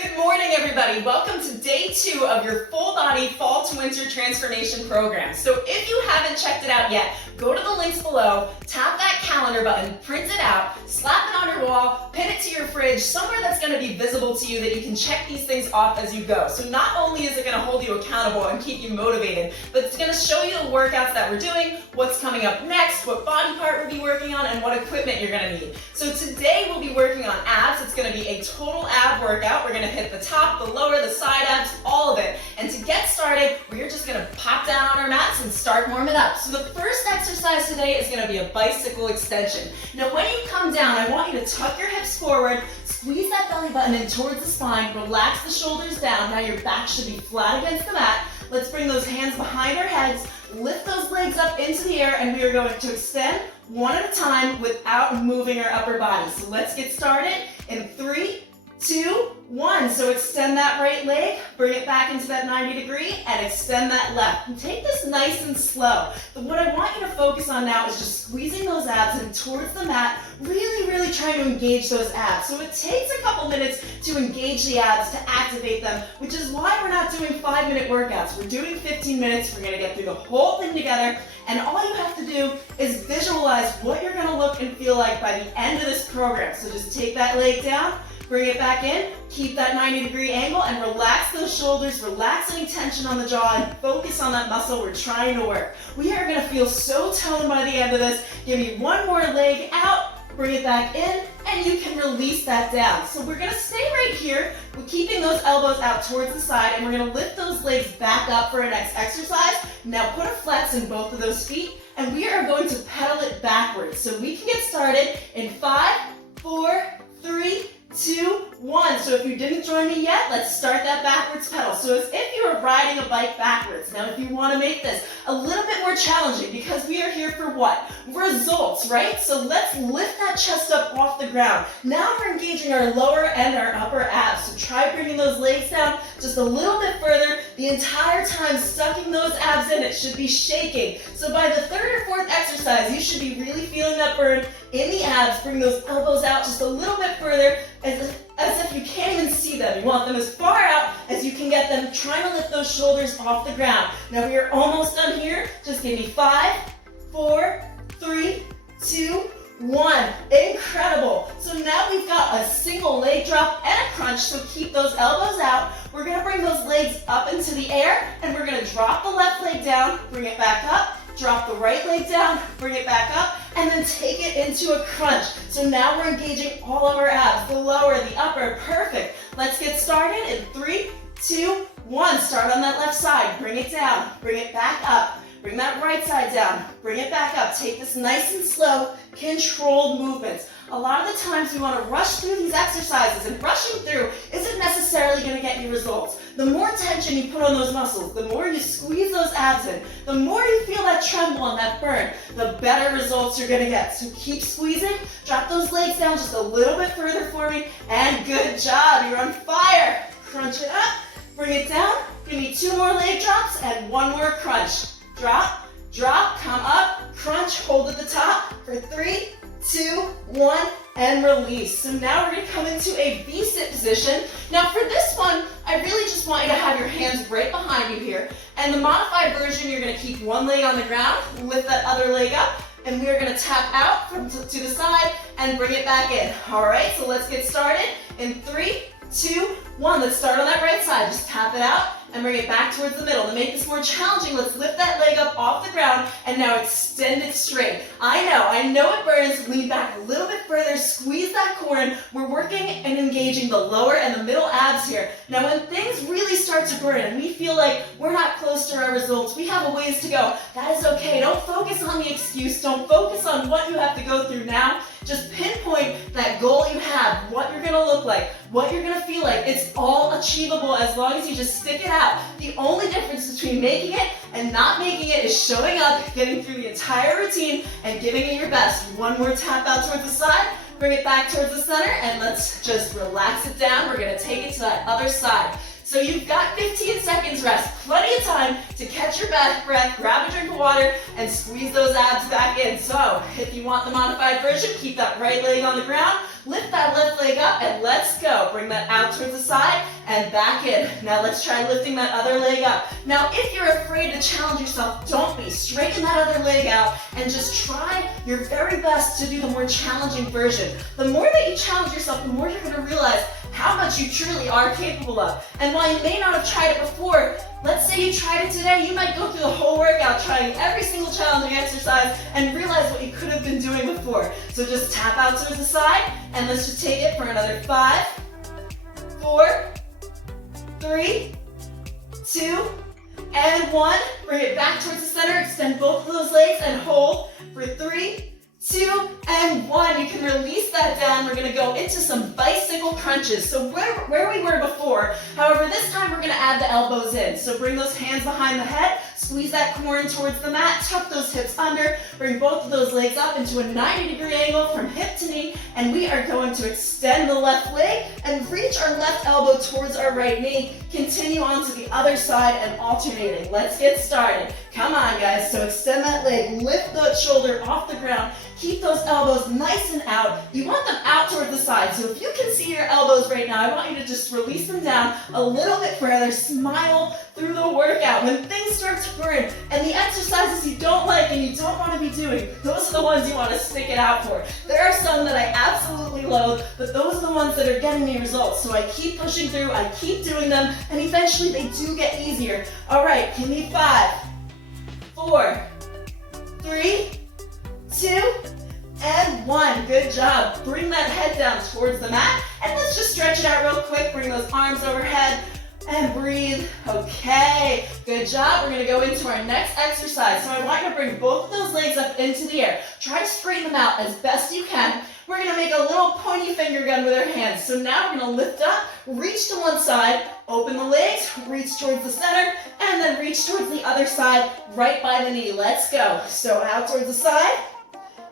Good morning, everybody. Welcome to day 2 of your full body fall to winter transformation program. So if you haven't checked it out yet, go to the links below, tap that calendar button, print it out, slap it on your wall, pin it to your fridge, somewhere that's going to be visible to you that you can check these things off as you go. So not only is it going to hold you accountable and keep you motivated, but it's going to show you the workouts that we're doing, what's coming up next, what body part we'll be working on, and what equipment you're going to need. So today we'll be working on abs. It's going to be a total ab workout. We're going to hit the top, the lower, the side abs, all of it. And to get started, we're just going to pop down on our mats and start warming up. So the first exercise today is going to be a bicycle extension. Now when you come down, I want you to tuck your hips forward, squeeze that belly button in towards the spine, relax the shoulders down. Now your back should be flat against the mat. Let's bring those hands behind our heads, lift those legs up into the air, and we are going to extend one at a time without moving our upper body. So let's get started in 3, 2, 1. So extend that right leg, bring it back into that 90 degree, and extend that left. And take this nice and slow. But what I want you to focus on now is just squeezing those abs in towards the mat, really trying to engage those abs. So it takes a couple minutes to engage the abs, to activate them, which is why we're not doing 5-minute workouts. We're doing 15 minutes. We're gonna get through the whole thing together, and all you have to do is visualize what you're gonna look and feel like by the end of this program. So just take that leg down, bring it back in, keep that 90-degree angle, and relax those shoulders, relax any tension on the jaw, and focus on that muscle we're trying to work. We are gonna feel so toned by the end of this. Give me one more leg out, bring it back in, and you can release that down. So we're gonna stay right here. We're keeping those elbows out towards the side, and we're gonna lift those legs back up for our next exercise. Now put a flex in both of those feet, and we are going to pedal it backwards. So we can get started in 5, 4, 3, 2, 1. So if you didn't join me yet, let's start that backwards pedal. So as if you were riding a bike backwards. Now if you want to make this a little bit more challenging, because we are here for what? Results, right? So let's lift that chest up off the ground. Now we're engaging our lower and our upper abs. So try bringing those legs down just a little bit further. The entire time sucking those abs in, it should be shaking. So by the 3rd or 4th exercise, you should be really feeling that burn in the abs. Bring those elbows out just a little bit further, as if you can't even see them. You want them as far out as you can get them, trying to lift those shoulders off the ground. Now we are almost done here. Just give me 5, 4, 3, 2, 1. Incredible. So now we've got a single leg drop and a crunch, so keep those elbows out. We're gonna bring those legs up into the air, and we're gonna drop the left leg down, bring it back up, drop the right leg down, bring it back up, and then take it into a crunch. So now we're engaging all of our abs, the lower, the upper. Perfect. Let's get started in 3, 2, 1. Start on that left side, bring it down, bring it back up. Bring that right side down, bring it back up. Take this nice and slow, controlled movements. A lot of the times we want to rush through these exercises, and rushing through isn't necessarily going to get you results. The more tension you put on those muscles, the more you squeeze those abs in, the more you feel that tremble and that burn, the better results you're going to get. So keep squeezing, drop those legs down just a little bit further for me, and good job, you're on fire. Crunch it up, bring it down, give me 2 more leg drops and 1 more crunch. Drop, drop, come up, crunch, hold at the top for 3, 2, 1, and release. So now we're going to come into a V-sit position. Now for this one, I really just want you to have your hands right behind you here. And the modified version, you're going to keep one leg on the ground, lift that other leg up, and we are going to tap out to the side and bring it back in. All right, so let's get started in 3, 2, 1. Let's start on that right side. Just tap it out and bring it back towards the middle. To make this more challenging, let's lift that leg up off the ground and now extend it straight. I know it burns. Lean back a little bit further, squeeze that core in. We're working and engaging the lower and the middle abs here. Now when things really start to burn and we feel like we're not close to our results, we have a ways to go. That is okay. Don't focus on the excuse. Don't focus on what you have to go through now. Just pinpoint that goal you have, what you're gonna look like, what you're gonna feel like. It's all achievable as long as you just stick it out. The only difference between making it and not making it is showing up, getting through the entire routine, and giving it your best. One more tap out towards the side, bring it back towards the center, and let's just relax it down. We're gonna take it to that other side. So you've got 15 seconds rest, plenty of time to catch your breath, grab a drink of water, and squeeze those abs back in. So if you want the modified version, keep that right leg on the ground, lift that left leg up, and let's go. Bring that out towards the side and back in. Now let's try lifting that other leg up. Now if you're afraid to challenge yourself, don't be. Straighten that other leg out and just try your very best to do the more challenging version. The more that you challenge yourself, the more you're going to realize how much you truly are capable of. And while you may not have tried it before, let's say you tried it today, you might go through the whole workout trying every single challenging exercise and realize what you could have been doing before. So just tap out towards the side and let's just take it for another 5, 4, 3, 2, and 1. Bring it back towards the center, extend both of those legs and hold for 3, 2, and 1. You can release that down. We're gonna go into some bicycle crunches. So where we were before, however, this time we're gonna add the elbows in. So bring those hands behind the head, squeeze that core in towards the mat, tuck those hips under, bring both of those legs up into a 90-degree angle from hip to knee, and we are going to extend the left leg and reach our left elbow towards our right knee. Continue on to the other side and alternating. Let's get started. Come on, guys. So extend that leg, lift that shoulder off the ground, keep those elbows nice and out. You want them out towards the side. So if you can see your elbows right now, I want you to just release them down a little bit further. Smile through the workout. When things start to burn and the exercises you don't like and you don't want to be doing, those are the ones you want to stick it out for. There are some that I absolutely loathe, but those are the ones that are getting me results. So I keep pushing through, I keep doing them, and eventually they do get easier. All right, give me 5, 4, 3, 2, and 1. Good job. Bring that head down towards the mat, and let's just stretch it out real quick. Bring those arms overhead and breathe. Okay, good job. We're gonna go into our next exercise. So I want you to bring both of those legs up into the air. Try to straighten them out as best you can. We're gonna make a little pointy finger gun with our hands. So now we're gonna lift up, reach to one side, open the legs, reach towards the center, and then reach towards the other side, right by the knee. Let's go. So out towards the side,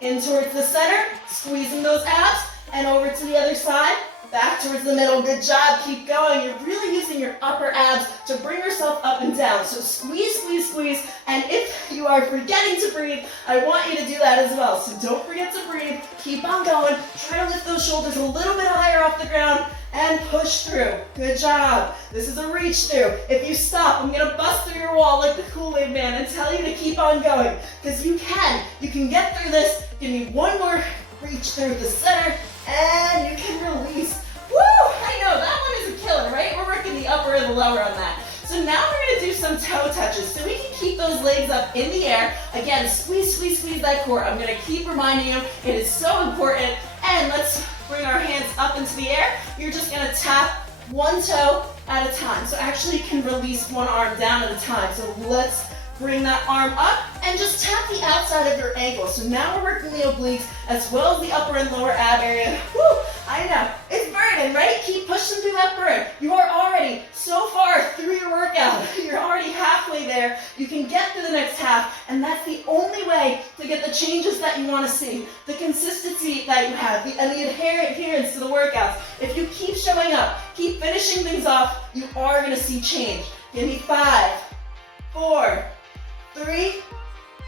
in towards the center, squeezing those abs, and over to the other side, back towards the middle. Good job. Keep going. You're really using your upper abs to bring yourself up and down. So squeeze, squeeze, squeeze. And if you are forgetting to breathe, I want you to do that as well. So don't forget to breathe. Keep on going. Try to lift those shoulders a little bit higher off the ground and push through. Good job. This is a reach through. If you stop, I'm going to bust through your wall like the Kool-Aid man and tell you to keep on going. Because you can. You can get through this. Give me one more reach through the center. And you can release. Woo! I know, that one is a killer, right? We're working the upper and the lower on that. So now we're gonna do some toe touches. So we can keep those legs up in the air. Again, squeeze, squeeze, squeeze that core. I'm gonna keep reminding you, it is so important. And let's bring our hands up into the air. You're just gonna tap one toe at a time. So actually you can release one arm down at a time. So let's bring that arm up and just tap the outside of your ankle. So now we're working the obliques as well as the upper and lower ab area. Woo! I know, it's burning, right? Keep pushing through that burn. You are already so far through your workout. You're already halfway there. You can get through the next half, and that's the only way to get the changes that you want to see, the consistency that you have, and the adherence to the workouts. If you keep showing up, keep finishing things off, you are going to see change. Give me 5, 4, 3,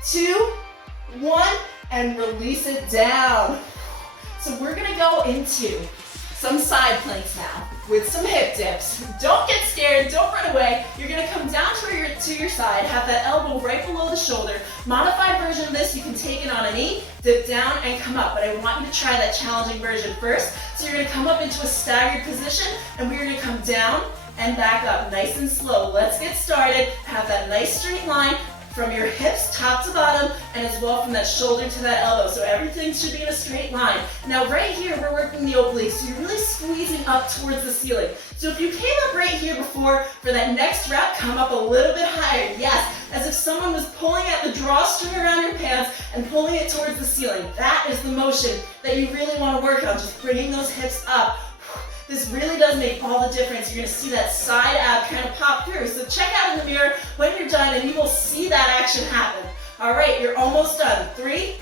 2, 1, and release it down. So we're gonna go into some side planks now with some hip dips. Don't get scared, don't run away. You're gonna come down to your side, have that elbow right below the shoulder. Modified version of this, you can take it on a knee, dip down, and come up. But I want you to try that challenging version first. So you're gonna come up into a staggered position, and we're gonna come down and back up, nice and slow. Let's get started. Have that nice straight line from your hips top to bottom, and as well from that shoulder to that elbow. So everything should be in a straight line. Now right here, we're working the obliques. So you're really squeezing up towards the ceiling. So if you came up right here before, for that next rep, come up a little bit higher. Yes, as if someone was pulling at the drawstring around your pants and pulling it towards the ceiling. That is the motion that you really want to work on, just bringing those hips up. This really does make all the difference. You're going to see that side ab kind of pop through. So check out in the mirror when you're done and you will see that action happen. All right, you're almost done. 3,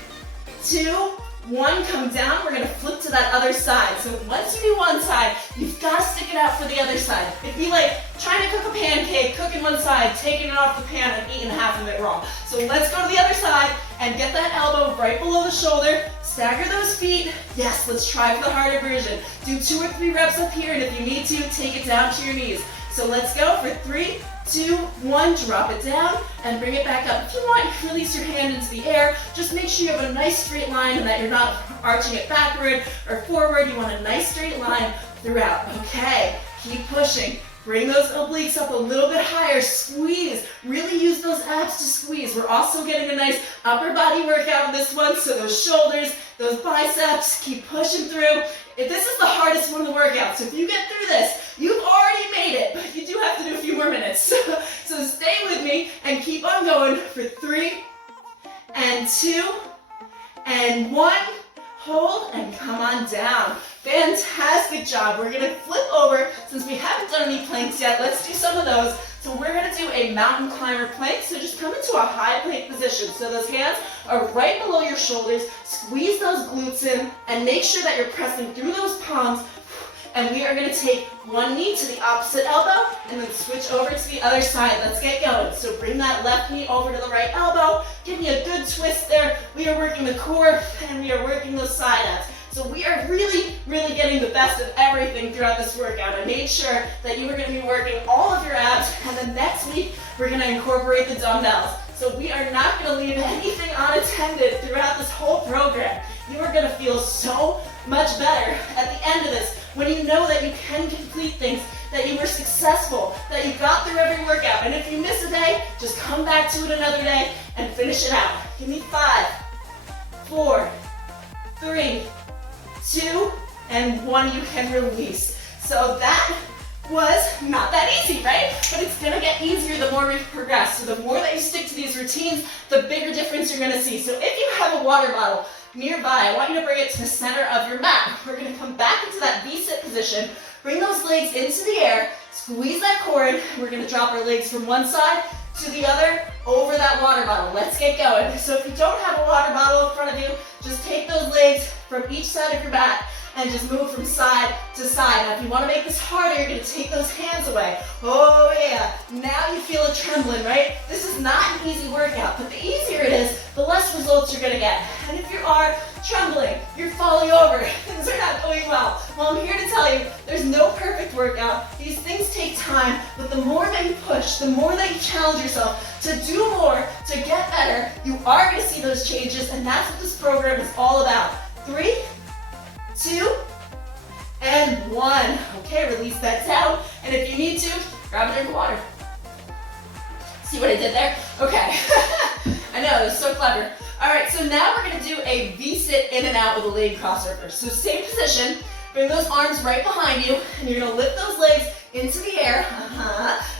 2, 1, come down. We're gonna flip to that other side. So once you do one side, you've gotta stick it out for the other side. It'd be like trying to cook a pancake, cooking one side, taking it off the pan and eating half of it raw. So let's go to the other side and get that elbow right below the shoulder. Stagger those feet. Yes, let's try for the harder version. Do 2 or 3 reps up here, and if you need to, take it down to your knees. So let's go for 3, 2, 1, drop it down and bring it back up. If you want, you can release your hand into the air. Just make sure you have a nice straight line and that you're not arching it backward or forward. You want a nice straight line throughout. Okay, keep pushing. Bring those obliques up a little bit higher. Squeeze. Really use those abs to squeeze. We're also getting a nice upper body workout with this one. So those shoulders, those biceps, keep pushing through. This is the hardest one of the workouts. So if you get through this, you've already made it, but you do have to do a few more minutes. So stay with me and keep on going for 3 and 2 and 1. Hold and come on down. Fantastic job. We're gonna flip over. Since we haven't done any planks yet, let's do some of those. So we're gonna do a mountain climber plank. So just come into a high plank position. So those hands are right below your shoulders. Squeeze those glutes in and make sure that you're pressing through those palms. And we are gonna take one knee to the opposite elbow and then switch over to the other side. Let's get going. So bring that left knee over to the right elbow. Give me a good twist there. We are working the core and we are working those side abs. So we are really, really getting the best of everything throughout this workout. I made sure that you were gonna be working all of your abs, and then next week, we're gonna incorporate the dumbbells. So we are not gonna leave anything unattended throughout this whole program. You are gonna feel so much better at the end of this when you know that you can complete things, that you were successful, that you got through every workout. And if you miss a day, just come back to it another day and finish it out. Give me 5, 4, 3, 2, and 1, you can release. So that was not that easy, right? But it's gonna get easier the more we progress. So the more that you stick to these routines, the bigger difference you're gonna see. So if you have a water bottle nearby, I want you to bring it to the center of your mat. We're gonna come back into that V-sit position, bring those legs into the air, squeeze that cord. We're gonna drop our legs from one side to the other over that water bottle. Let's get going. So if you don't have a water bottle in front of you, just take those legs from each side of your mat and just move from side to side. Now if you want to make this harder, you're going to take those hands away. Oh yeah, now you feel it trembling, right? This is not an easy workout, but the easier it is, the less results you're going to get. And if you are trembling, you're falling over, things are not going well, well, I'm here to tell you, there's no perfect workout. These things take time, but the more that you push, the more that you challenge yourself to do more, to get better, you are going to see those changes, and that's what this program is all about. 3, 2, and 1. Okay, release that down, and if you need to, grab a drink of water. See what I did there? Okay. I know, it was so clever. All right, so now we're gonna do a V-sit in and out with a leg crossover. So same position, bring those arms right behind you, and you're gonna lift those legs into the air,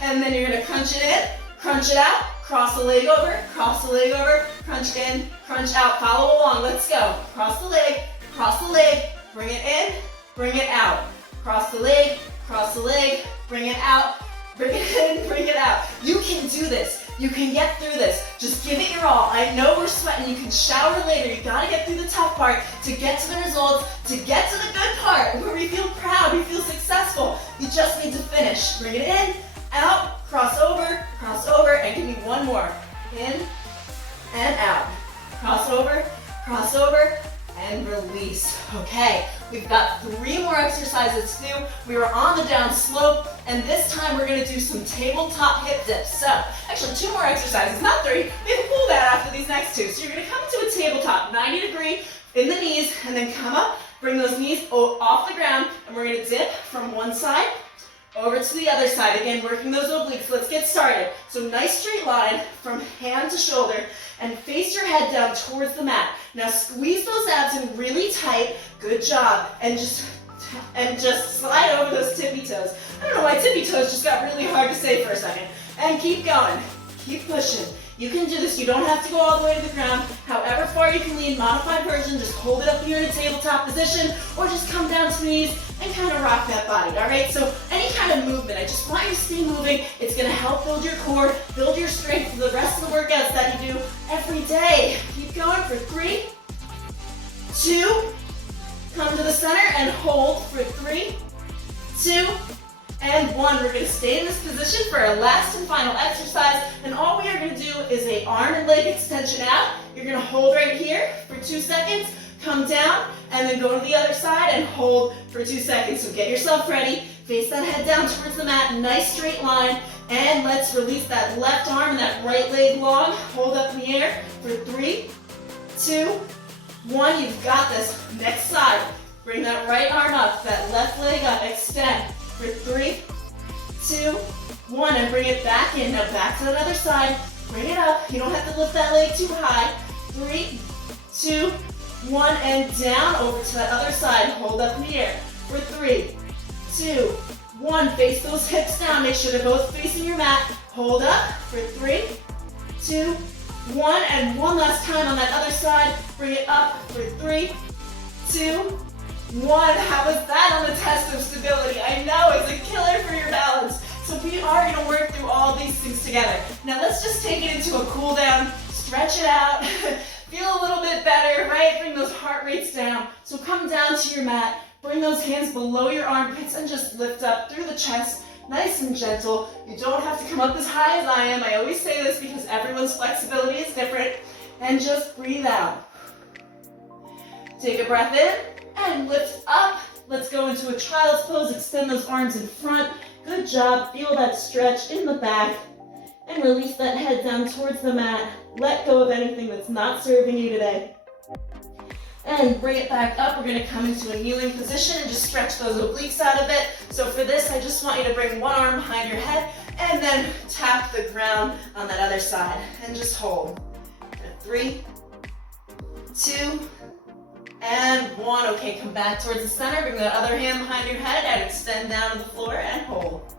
and then you're gonna crunch it in, crunch it out, cross the leg over, crunch in, crunch out, follow along, let's go. Cross the leg, bring it in, bring it out. Cross the leg, bring it out, bring it in, bring it out. You can do this. You can get through this. Just give it your all. I know we're sweating. You can shower later. You gotta get through the tough part to get to the results, to get to the good part where we feel proud, we feel successful. You just need to finish. Bring it in, out, cross over, and give me one more. In and out. Cross over, and release. Okay, we've got 3 more exercises to do. We are on the down slope, and this time we're gonna do some tabletop hip dips. So, actually 2 more exercises, not 3. We have a cool down after these next 2. So you're gonna come into a tabletop, 90 degree in the knees, and then come up, bring those knees off the ground, and we're gonna dip from one side over to the other side. Again, working those obliques. Let's get started. So nice straight line from hand to shoulder, and face your head down towards the mat. Now squeeze those abs in really tight. Good job. And just slide over those tippy toes. I don't know why tippy toes just got really hard to say for a second. And keep going. Keep pushing. You can do this. You don't have to go all the way to the ground. However far you can lean, modified version, just hold it up here in a tabletop position, or just come down to knees and kind of rock that body, all right? So any kind of movement, I just want you to stay moving. It's gonna help build your core, build your strength for the rest of the workouts that you do every day. Keep going for 3, 2, come to the center and hold for 3, 2, and 1. We're going to stay in this position for our last and final exercise, and all we are going to do is a arm and leg extension out. You're going to hold right here for 2 seconds, come down, and then go to the other side and hold for 2 seconds. So get yourself ready, face that head down towards the mat, nice straight line, and let's release that left arm and that right leg long. Hold up in the air for 3, 2, 1. You've got this. Next side. Bring that right arm up, that left leg up, extend for 3, 2, 1, and bring it back in. Now back to the other side. Bring it up. You don't have to lift that leg too high. 3, 2, 1, and down over to that other side. Hold up in the air for 3, 2, 1. Face those hips down. Make sure they're both facing your mat. Hold up for 3, 2, 1, and one last time on that other side. Bring it up for 3, 2, 1. How was that on the test of stability? I know, it's a killer for your balance. So we are going to work through all these things together. Now let's just take it into a cool down, stretch it out, feel a little bit better, right? Bring those heart rates down. So come down to your mat, bring those hands below your armpits and just lift up through the chest, nice and gentle. You don't have to come up as high as I am. I always say this because everyone's flexibility is different. And just breathe out. Take a breath in and lift up. Let's go into a child's pose. Extend those arms in front. Good job. Feel that stretch in the back. And release that head down towards the mat. Let go of anything that's not serving you today. And bring it back up. We're going to come into a kneeling position and just stretch those obliques out a bit. So for this, I just want you to bring one arm behind your head and then tap the ground on that other side. And just hold. 3, 2, and 1. Okay, come back towards the center. Bring the other hand behind your head and extend down to the floor and hold.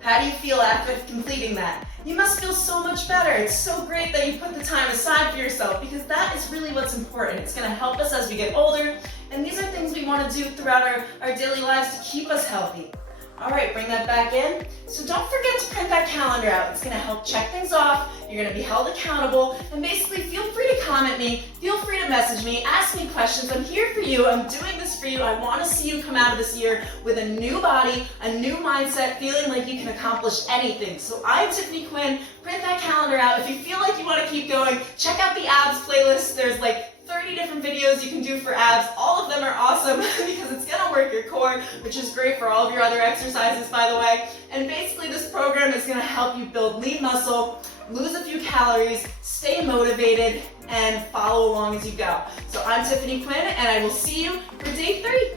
How do you feel after completing that? You must feel so much better. It's so great that you put the time aside for yourself because that is really what's important. It's going to help us as we get older, and these are things we want to do throughout our daily lives to keep us healthy. All right, bring that back in. So don't forget to print that calendar out. It's going to help check things off. You're going to be held accountable, and basically feel free to comment me, feel free to message me, ask me questions. I'm here for you. I'm doing this for you. I want to see you come out of this year with a new body, a new mindset, feeling like you can accomplish anything. So I'm Tiffany Quinn. Print that calendar out. If you feel like you want to keep going, check out the abs playlist. There's like 30 different videos you can do for abs. All of them are awesome because it's going to work your core, which is great for all of your other exercises, by the way. And basically this program is going to help you build lean muscle, lose a few calories, stay motivated, and follow along as you go. So I'm Tiffany Quinn, and I will see you for day 3.